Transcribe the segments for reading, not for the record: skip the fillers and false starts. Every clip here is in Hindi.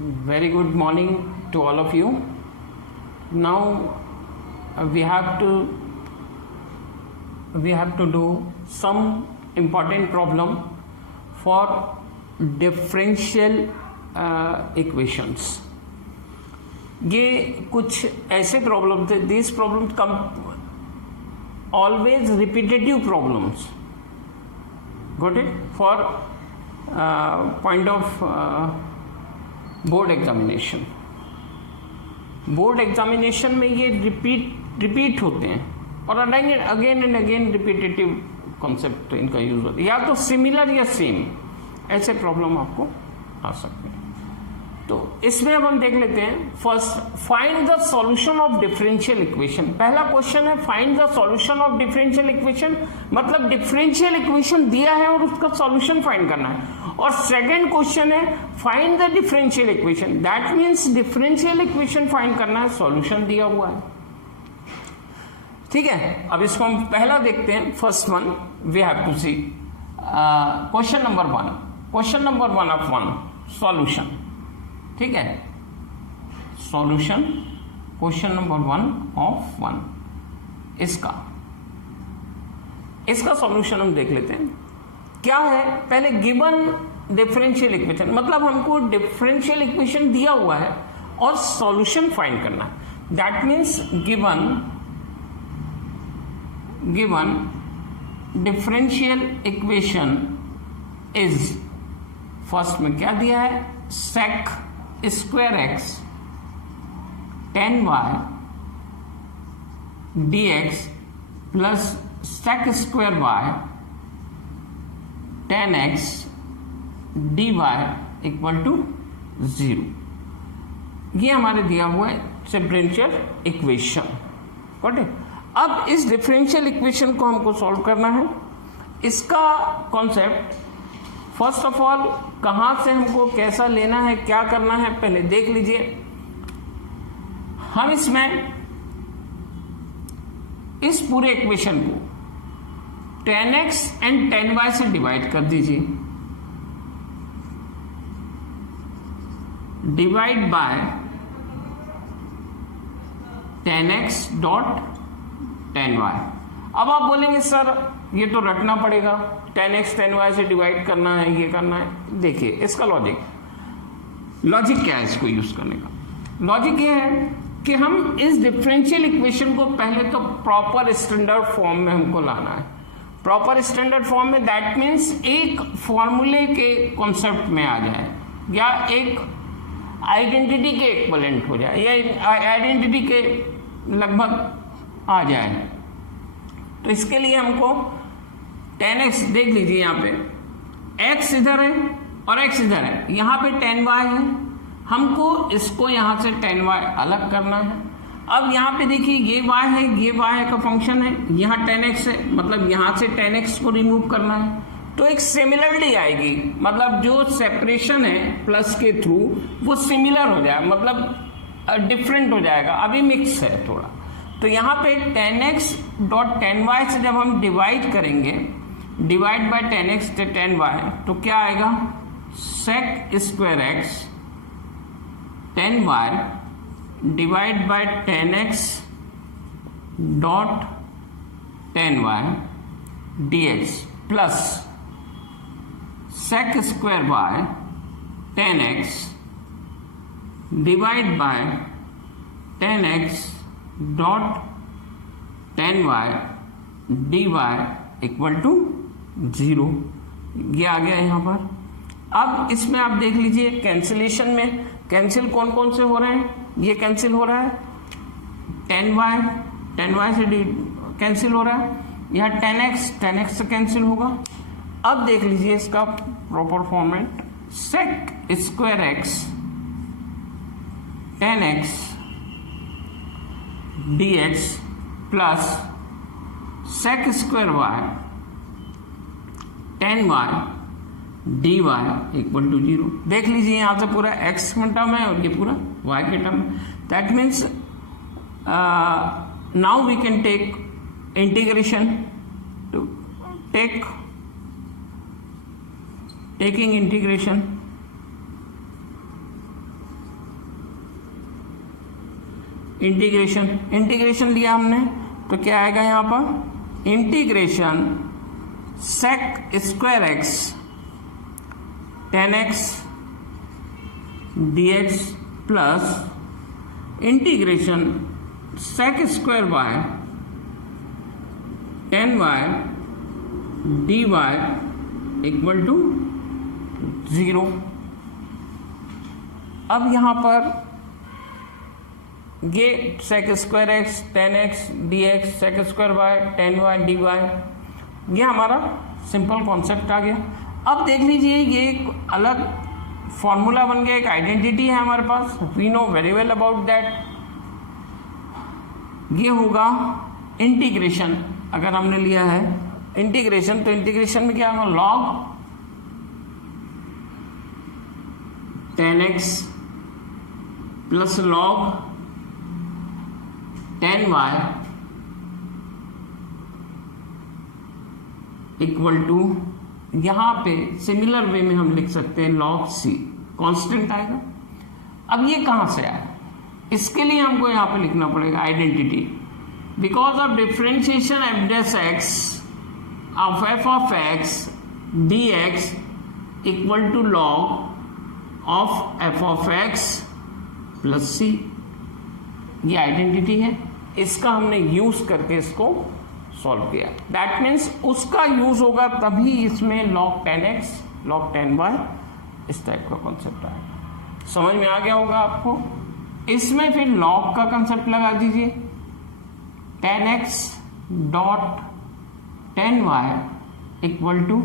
Very good morning to all of you. Now we have to do some important problem for differential equations. ये कुछ ऐसे प्रॉब्लम थे. These problems come always repetitive problems. Got it? For point of board examination. Board examination में ये रिपीट होते हैं और again and again repetitive concept इनका यूज होता है. या तो सिमिलर या सेम ऐसे प्रॉब्लम आपको आ सकते हैं. तो इसमें अब हम देख लेते हैं. First, find the solution of differential equation. पहला क्वेश्चन है find the solution of differential equation, मतलब डिफरेंशियल इक्वेशन दिया है और उसका सॉल्यूशन फाइंड करना है. और सेकंड क्वेश्चन है find the differential equation. That means differential equation find करना है, सॉल्यूशन दिया हुआ है. ठीक है, अब इसको हम पहला देखते हैं. First one we have to see question number 1. Question number 1 of 1 solution. ठीक है, सॉल्यूशन क्वेश्चन नंबर 1 ऑफ 1. इसका सॉल्यूशन हम देख लेते हैं. क्या है, पहले गिवन डिफरेंशियल इक्वेशन, मतलब हमको डिफरेंशियल इक्वेशन दिया हुआ है और सॉल्यूशन फाइंड करना है. That means given differential equation is, first में क्या दिया है, sec square X 10y dx plus sec square y 10x dy equal to 0. ये हमारे दिया हुआ है डिफरेंशियल इक्वेशन. ठीक है, अब इस डिफरेंशियल इक्वेशन को हमको सॉल्व करना है. इसका कॉन्सेप्ट फर्स्ट ऑफ ऑल कहां से हमको कैसा लेना है, क्या करना है, पहले देख लीजिए. हम इसमें इस पूरे इक्वेशन को 10x एंड 10y से डिवाइड कर दीजिए. Divide by 10x dot 10y. अब आप बोलेंगे सर ये तो रटना पड़ेगा, 10x 10y से डिवाइड करना है, ये करना है. देखिए इसका लॉजिक क्या है इसको यूज करने का. लॉजिक ये है कि हम इस डिफरेंशियल इक्वेशन को पहले तो प्रॉपर स्टैंडर्ड फॉर्म में हमको लाना है. प्रॉपर स्टैंडर्ड फॉर्म में दैट मीन्स एक फॉर्मूले के कॉन्सेप्ट में आ जाए या एक आइडेंटिटी के इक्विवेलेंट हो जाए या आइडेंटिटी के लगभग आ जाए. तो इसके लिए हमको 10x देख लीजिए, यहाँ पे x इधर है और x इधर है, यहाँ पे 10y है. हमको इसको यहाँ से 10y अलग करना है. अब यहाँ पे देखिए ये y है, ये y का फंक्शन है, यहाँ 10x है, मतलब यहाँ से 10x को रिमूव करना है. तो एक सिमिलरिटी आएगी, मतलब जो सेपरेशन है प्लस के थ्रू वो सिमिलर हो जाए, मतलब डिफरेंट हो जाएगा. अभी मिक्स है थोड़ा. तो यहाँ पे 10x डॉट 10y से जब हम डिवाइड करेंगे, डिवाइड बाय 10x से 10y, तो क्या आएगा, sec square x 10y divide by 10x dot 10y dx plus sec square y 10x divide by 10x dot 10y dy equal to 0. ये आ गया यहाँ पर. अब इसमें आप देख लीजिए कैंसिलेशन में कैंसिल कौन कौन से हो रहे हैं. ये कैंसिल हो रहा है, 10y से कैंसिल हो रहा है, यहाँ 10x से कैंसिल होगा. अब देख लीजिए इसका proper format, sec square x 10x dx plus sec square y 10y dy equal to 0. देख लीजिए यहाँ से पूरा x का टर्म है और ये पूरा y के टर्म है. That means now we can take integration to taking integration integration लिया हमने तो क्या आएगा यहाँ पर, integration sec square X 10x dx plus integration sec square y 10y dy equal to 0। अब यहां पर ये sec square X 10x dx sec square y 10y dy ये हमारा सिंपल कॉन्सेप्ट आ गया। अब देख लीजिए ये एक अलग फॉर्मूला बन गया, एक आइडेंटिटी है हमारे पास, we know very well about that. ये होगा इंटीग्रेशन, अगर हमने लिया है इंटीग्रेशन तो इंटीग्रेशन में क्या होगा, लॉग 10x प्लस लॉग 10y इक्वल टू, यहां पे सिमिलर वे में हम लिख सकते हैं लॉग c, कांस्टेंट आएगा। अब ये कहां से आया, इसके लिए हमको यहां पे लिखना पड़ेगा identity, because of differentiation f dash x of f of x d x equal to log of f of x plus c. ये आइडेंटिटी है, इसका हमने यूज करके इसको सॉल्व किया। दैट मीन्स उसका यूज होगा तभी इसमें log 10x log 10y इस टाइप का कॉन्सेप्ट आएगा। समझ में आ गया होगा आपको। इसमें फिर log का कंसेप्ट लगा दीजिए, 10x dot 10y equal to,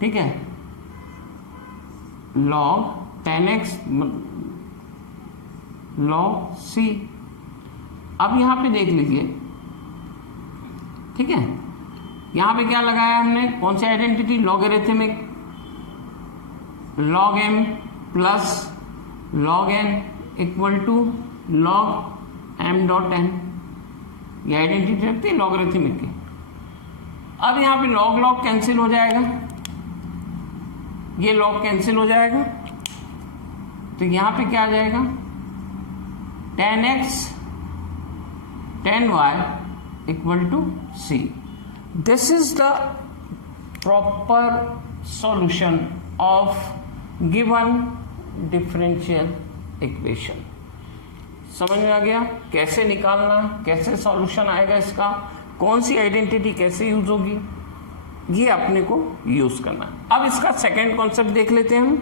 ठीक है, log 10x log c। अब यहां पे देख लीजिए, ठीक है, यहां पे क्या लगाया हमने, कौन सी identity, logarithmic, log m plus log n equal to log m dot n। ये आइडेंटिटी रखती है लॉगरिथमिक की। अब यहां पे log log कैंसिल हो जाएगा, ये log कैंसिल हो जाएगा, तो यहां पे क्या आ जाएगा, 10x 10y equal to c. This is the proper solution of given differential equation. समझ में आ गया कैसे निकालना, कैसे सॉल्यूशन आएगा इसका, कौन सी आइडेंटिटी कैसे यूज होगी, ये अपने को यूज करना। अब इसका सेकंड कॉन्सेप्ट देख लेते हैं हम।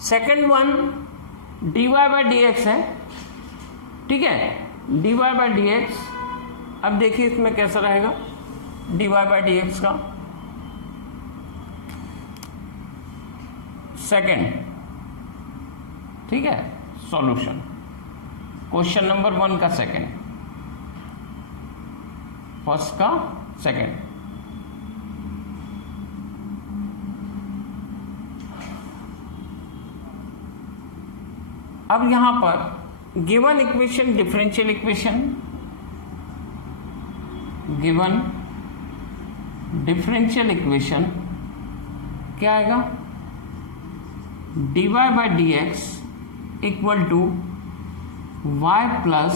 Second one dy by dx है, ठीक है, dy बाय dx। अब देखिए इसमें कैसा रहेगा dy बाय dx का सेकंड, ठीक है, सॉल्यूशन क्वेश्चन नंबर 1 का सेकंड, फर्स्ट का सेकंड। अब यहां पर given equation, differential equation, given differential equation क्या आएगा, dy by dx equal to y plus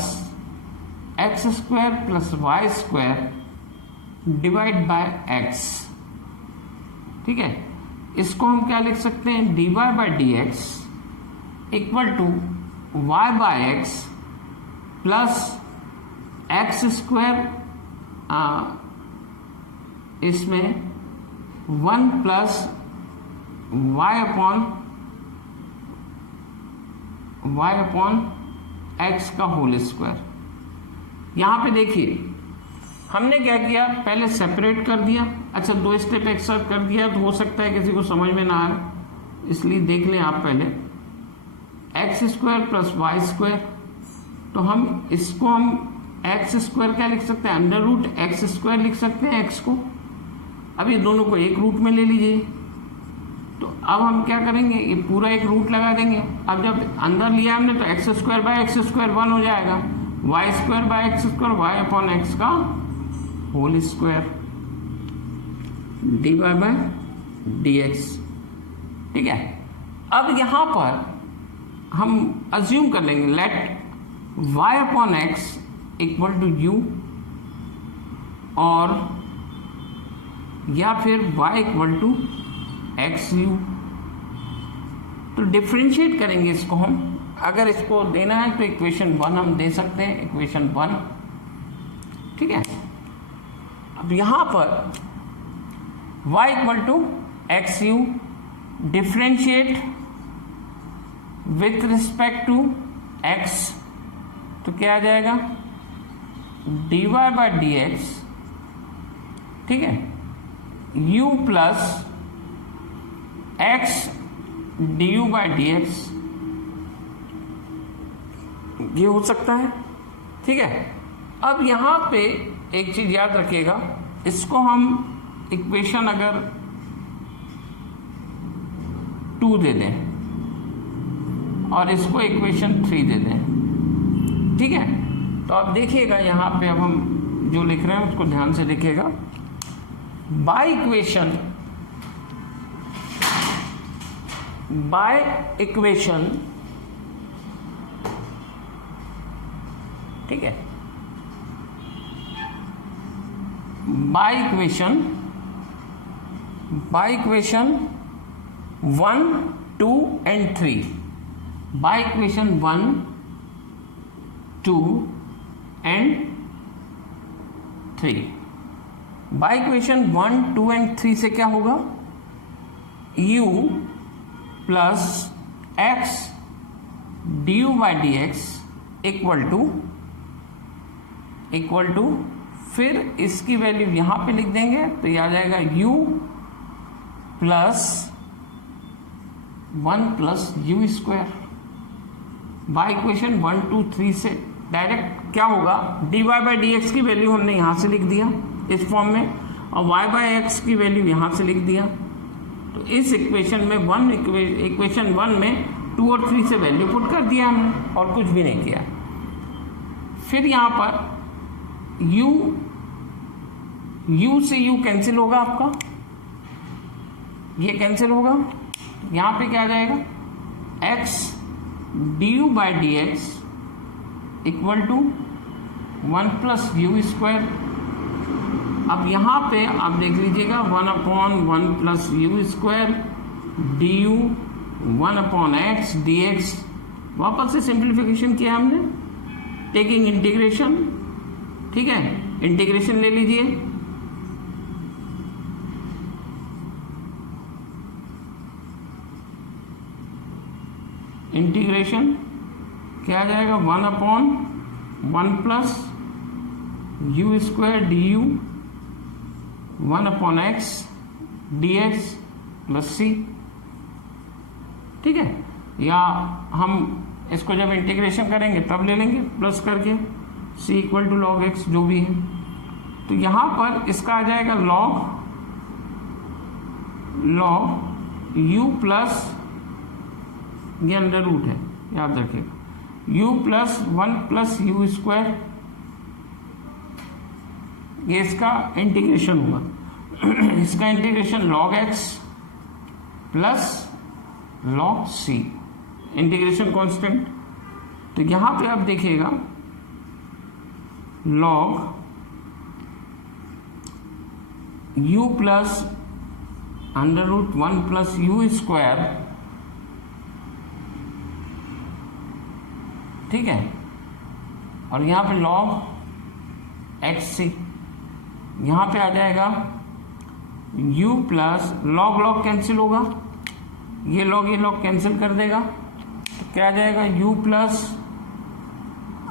X square plus Y square divide by x, ठीक है। इसको हम क्या लिख सकते हैं, dy by dx equal to y by x plus X square, इसमें 1 प्लस y अपॉन x का होल स्क्वायर। यहां पे देखिए हमने क्या किया, पहले सेपरेट कर दिया, अच्छा 2 स्टेप एक साथ कर दिया, तो हो सकता है किसी को समझ में ना आए, इसलिए देख लें आप पहले X square plus Y square, तो हम इसको हम एक्स स्क्वायर क्या लिख सकते हैं, अंडर रूट एक्स स्क्वायर लिख सकते हैं एक्स को। अब ये दोनों को एक रूट में ले लीजिए, तो अब हम क्या करेंगे, ये पूरा एक रूट लगा देंगे। अब जब अंदर लिया हमने तो x square by x square 1 हो जाएगा, y square by x square y upon x का whole square d y by d x, ठीक है। अब यहां पर हम अज्यूम कर लेंगे let y upon x equal to u, और या फिर y equal to x u. तो डिफ्रेंशिएट करेंगे इसको हम, अगर इसको देना है तो इक्वेशन 1 हम दे सकते हैं, इक्वेशन 1, ठीक है। अब यहां पर y equal to x U, differentiate with respect to x, तो क्या आ जाएगा dy बाय डी एक्स, ठीक है, u plus x d u by d x, ये हो सकता है, ठीक है। अब यहां पे एक चीज याद रखिएगा, इसको हम इक्वेशन अगर 2 दे दें और इसको इक्वेशन 3 दे दें, ठीक है, तो आप देखिएगा यहां पे अब हम जो लिख रहे हैं उसको ध्यान से देखिएगा। बाय इक्वेशन, ठीक है, by equation 1, 2 and 3, by equation 1, 2 and 3, by equation 1, 2 and 3 से क्या होगा, u plus x d u by d x equal to फिर इसकी वैल्यू यहां पे लिख देंगे तो ये आ जाएगा u plus 1 plus u square. Bye equation 1, 2, 3 से डायरेक्ट क्या होगा, dy बाई डी एक्स की वैल्यू हमने यहां से लिख दिया इस फॉर्म में, और y बाई एक्स की वैल्यू यहां से लिख दिया। तो इस इक्वेशन में इक्वेशन 1 में 2 और 3 से वैल्यू पुट कर दिया हमने और कुछ भी नहीं किया। फिर यहां पर u से u कैंसिल होगा, आपका ये कैंसिल होगा, यहां पे क्या आ जाएगा, x d u by d x equal to 1 plus u square. अब यहां पे आप देख लीजिएगा 1 upon 1 plus u square d u 1 upon x d x, वापस से सिंप्लीफिकेशन किया हमने टेकिंग इंटीग्रेशन, ठीक है, इंटीग्रेशन ले लीजिए, इंटीग्रेशन क्या आ जाएगा, 1 upon 1 plus u square d u 1 upon x d x plus c, ठीक है, या हम इसको जब इंटीग्रेशन करेंगे तब ले लेंगे प्लस करके c equal to log x जो भी है। तो यहां पर इसका आ जाएगा लॉग u प्लस, ये अंडर रूट है याद रखिएगा, u plus 1 plus u square, ये इसका इंटीग्रेशन हुआ इसका integration log x plus log c, integration constant. तो यहां पे आप देखिएगा log u plus under root 1 plus u square, ठीक है, और यहां पे log xc, यहां पे आ जाएगा u प्लस log कैंसिल होगा, ये log कैंसिल कर देगा, तो क्या आ जाएगा u plus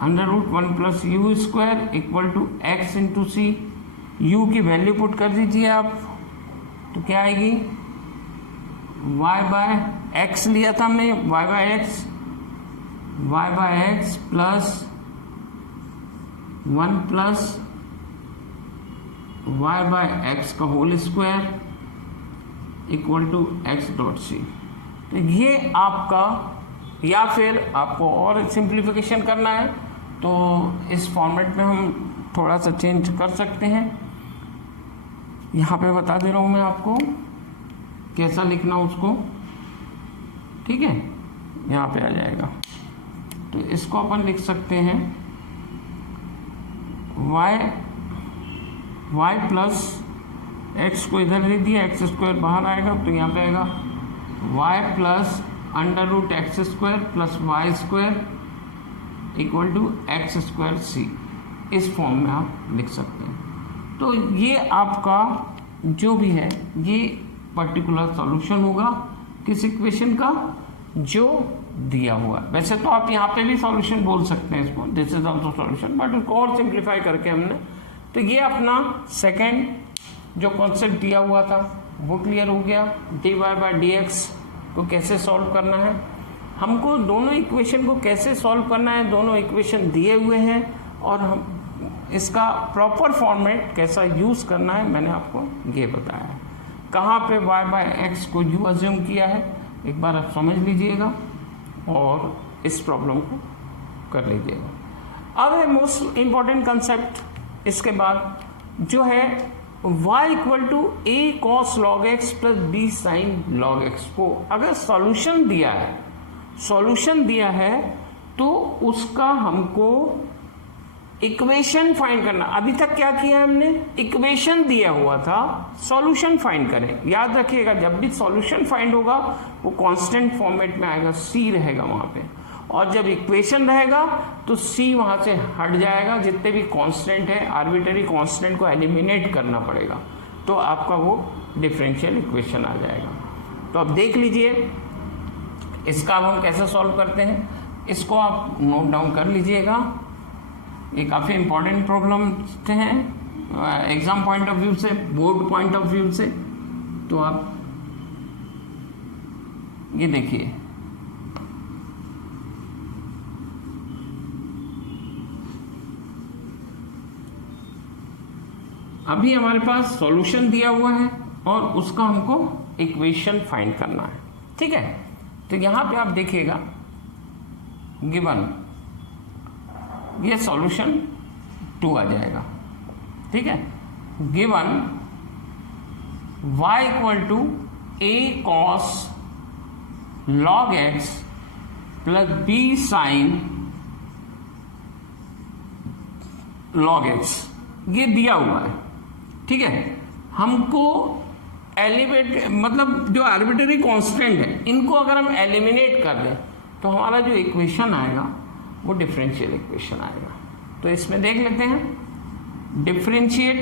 under root 1 plus u square equal to x into c. u की वैल्यू पुट कर दीजिए आप, तो क्या आएगी, y बाय एक्स लिया था हमने, y by x plus 1 plus y by x का whole square equal to x dot c. तो ये आपका, या फिर आपको और सिंप्लीफिकेशन करना है तो इस फॉर्मेट में हम थोड़ा सा चेंज कर सकते हैं। यहाँ पे बता दे रहा हूँ मैं आपको कैसा लिखना उसको, ठीक है। यहाँ पे आ जाएगा। तो इसको अपन लिख सकते हैं y प्लस एक्स को इधर दे दिया, एक्स स्क्वायर बाहर आएगा तो यहाँ पे आएगा y plus under root x square plus Y square equal to x square c. इस फॉर्म में आप लिख सकते हैं। तो ये आपका जो भी है ये पर्टिकुलर सॉल्यूशन होगा किस इक्वेशन का जो दिया हुआ है। वैसे तो आप यहाँ पे भी सॉल्यूशन बोल सकते हैं इसको, this is also solution, but उसको और सिंप्लीफाई करके हमने, तो ये अपना सेकेंड जो कॉन्सेप्ट दिया हुआ था वो क्लियर हो गया। dy बाई dx को कैसे सॉल्व करना है, हमको दोनों इक्वेशन को कैसे सॉल्व करना है, दोनों इक्वेशन दिए हुए हैं और हम इसका प्रॉपर फॉर्मेट कैसा यूज करना है मैंने आपको ये बताया है। कहाँ पे y बाय एक्स को यू अज्यूम किया है एक बार आप समझ लीजिएगा और इस प्रॉब्लम को कर लीजिएगा। अब है मोस्ट इंपॉर्टेंट कंसेप्ट इसके बाद जो है y equal to a cos log x plus b sine log x को अगर सॉल्यूशन दिया है तो उसका हमको इक्वेशन फाइंड करना। अभी तक क्या किया है हमने, इक्वेशन दिया हुआ था, सॉल्यूशन फाइंड करें। याद रखिएगा जब भी सॉल्यूशन फाइंड होगा वो कांस्टेंट फॉर्मेट में आएगा, सी रहेगा वहां पे, और जब इक्वेशन रहेगा तो सी वहां से हट जाएगा। जितने भी कांस्टेंट है आर्बिट्ररी कांस्टेंट को एलिमिनेट करना पड़ेगा तो आपका वो डिफरेंशियल इक्वेशन आ जाएगा। तो अब देख लीजिए इसका अब हम कैसे सॉल्व करते हैं, इसको आप नोट डाउन कर लीजिएगा। ये काफ़ी इंपॉर्टेंट प्रॉब्लम हैं एग्जाम पॉइंट ऑफ व्यू से, बोर्ड पॉइंट ऑफ व्यू से। तो आप ये देखिए, अभी हमारे पास सॉल्यूशन दिया हुआ है और उसका हमको इक्वेशन फाइंड करना है, ठीक है। तो यहां पे आप देखिएगा गिवन ये सॉल्यूशन 2 आ जाएगा, ठीक है। Given y equal to a cos log x plus b sine log x, ये दिया हुआ है, ठीक है। हमको एलिमिनेट मतलब जो आर्बिट्ररी कांस्टेंट है इनको अगर हम एलिमिनेट कर दें तो हमारा जो इक्वेशन आएगा वो डिफरेंशियल इक्वेशन आएगा। तो इसमें देख लेते हैं, differentiate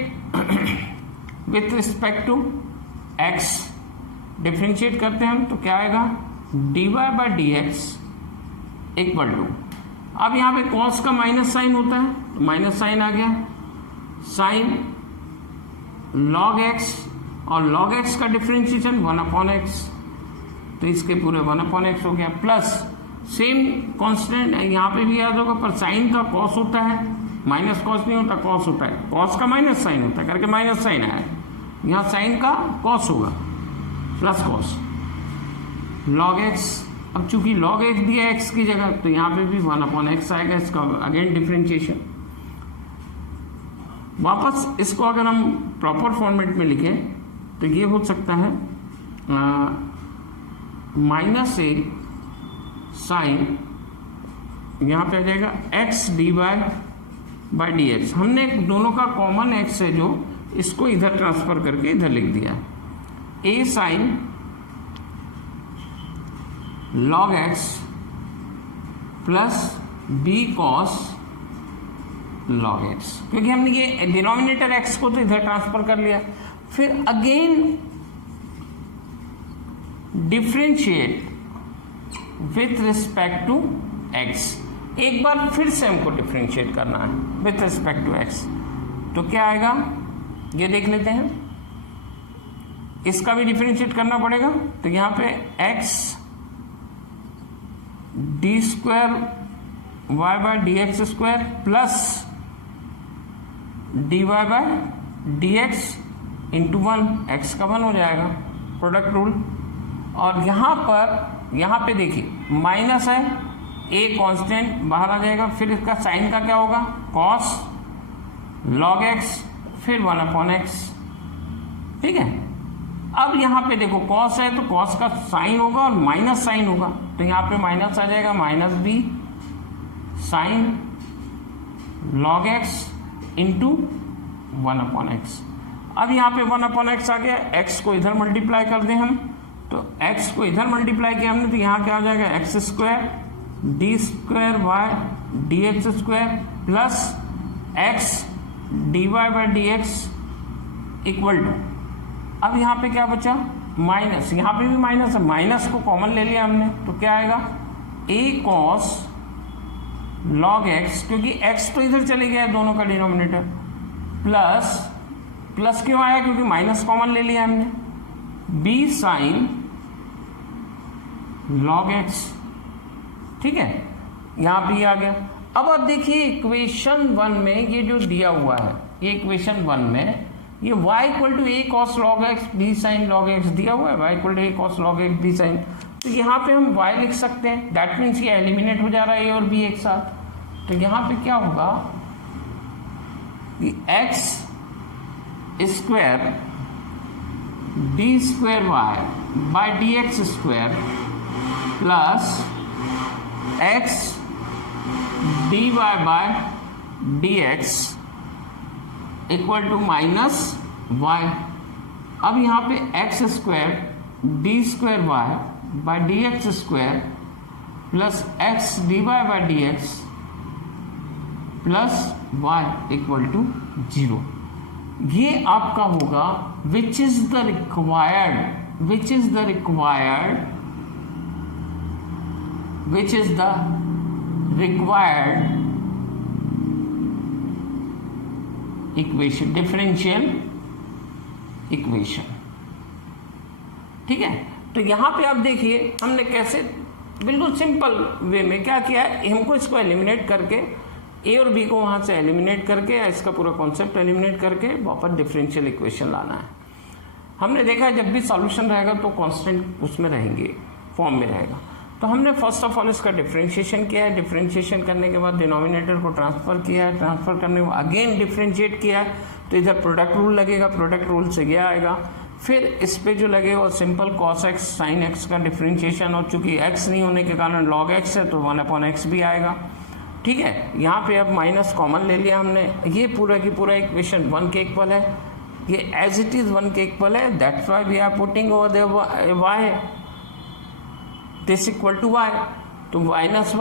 with respect to x, differentiate करते हैं हम तो क्या आएगा, dy by d x equal to, अब यहाँ पे cos का माइनस साइन होता है तो माइनस साइन आ गया, साइन log x और log x का डिफरेंशिएशन 1/x, तो इसके पूरे 1/x हो गया, प्लस सेम कांस्टेंट यहाँ पे भी याद होगा, पर साइन का कॉस होता है, माइनस कॉस नहीं होता, कॉस होता है, कॉस का माइनस साइन होता है करके माइनस साइन आया, यहाँ साइन का कॉस होगा प्लस कॉस log x। अब चूंकि log x दिया x की जगह तो यहाँ पे भी 1/x आएगा, इसका अगेन डिफरेंशिएशन। वापस इसको अगर हम प्रॉपर फॉर्मेट में लिखें तो ये हो सकता है माइनस ए साइन, यहाँ पे आ जाएगा x dy by d x. हमने दोनों का कॉमन x है जो इसको इधर ट्रांसफर करके इधर लिख दिया, a sine log x plus b cos log x, क्योंकि हमने ये डिनोमिनेटर x को तो इधर ट्रांसफर कर लिया। फिर again differentiate with respect to x, एक बार फिर से हमको डिफरेंशिएट करना है विथ रिस्पेक्ट टू x, तो क्या आएगा ये देख लेते हैं। इसका भी डिफरेंशिएट करना पड़ेगा, तो यहां पे x d square y by d x square plus d y by d x into 1, x का 1 हो जाएगा, प्रोडक्ट रूल। और यहाँ पे देखिए माइनस है, ए कांस्टेंट बाहर आ जाएगा, फिर इसका साइन का क्या होगा, कॉस log x फिर 1/x, ठीक है। अब यहाँ पे देखो कॉस है तो कॉस का साइन होगा और माइनस साइन होगा, तो यहाँ पे माइनस आ जाएगा, minus b sine log x into 1/x। अब यहाँ पे 1/x आ गया, x को इधर मल्टीप्लाई कर दें हम, तो x को इधर मल्टीप्लाई किया हमने तो यहाँ क्या आ जाएगा, x square d square y d x square plus x d y by d x equal to, अब यहाँ पे क्या बचा, माइनस, यहाँ पे भी माइनस है, माइनस को कॉमन ले लिया हमने तो क्या आएगा, a cos log x, क्योंकि x तो इधर चले गया है दोनों का डिनोमिनेटर, प्लस क्यों आया, क्योंकि माइनस कॉमन ले लिया हमने, b साइन log x, ठीक है, यहां भी आ गया। अब आप देखिए इक्वेशन 1 में ये जो दिया हुआ है, ये इक्वेशन 1 में ये y equal to a cos log x b sin log x दिया हुआ है, y equal to a cos log x b sin, तो यहाँ पे हम y लिख सकते हैं, दैट मीन्स ये एलिमिनेट हो जा रहा है a और b एक साथ, तो यहाँ पे क्या होगा कि x square d square y by d x square plus x d y by d x equal to minus y. अब यहाँ पे x square d square y by d x square plus x d y by d x plus y equal to 0, ये आपका होगा which is the required equation, differential equation, ठीक है। तो यहां पे आप देखिए हमने कैसे बिल्कुल सिंपल वे में क्या किया है, हमको इसको एलिमिनेट करके ए और बी को वहां से एलिमिनेट करके इसका पूरा कॉन्सेप्ट एलिमिनेट करके वापस डिफरेंशियल इक्वेशन लाना है। हमने देखा है जब भी सॉल्यूशन रहेगा तो कांस्टेंट उसमें रहेंगे, फॉर्म में रहेगा, तो हमने फर्स्ट ऑफ ऑल इसका डिफरेंशिएशन किया है, डिफरेंशिएशन करने के बाद डिनोमिनेटर को ट्रांसफर किया है, ट्रांसफर करने के बाद अगेन डिफरेंशिएट किया है, तो इधर प्रोडक्ट रूल लगेगा, प्रोडक्ट रूल से यह आएगा, फिर इस पे जो लगेगा वो simple cos x sin x का डिफरेंशिएशन, और चूंकि x नहीं होने के कारण log x है तो 1/x भी आएगा, ठीक है। यहाँ पे अब माइनस कॉमन ले लिया हमने, ये पूरा की पूरा इक्वेशन 1 के इक्वल है, ये एज इट इज 1 के इक्वल है, that's why we are putting over the y this equal to y, तो माइनस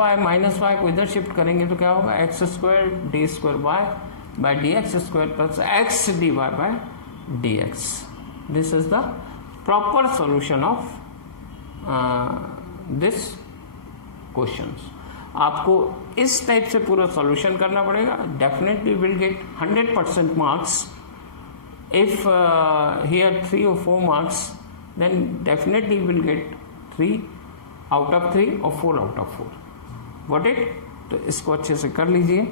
वाई को इधर शिफ्ट करेंगे तो क्या होगा, x square d square y by d x square plus x d y by d x. This is the proper solution of this questions. आपको इस टाइप से पूरा सॉल्यूशन करना पड़ेगा, definitely will get 100% marks. If here 3 or 4 marks, then definitely will get 3 out of 3 or 4 out of 4. Got it? तो इसको अच्छे से कर लीजिए।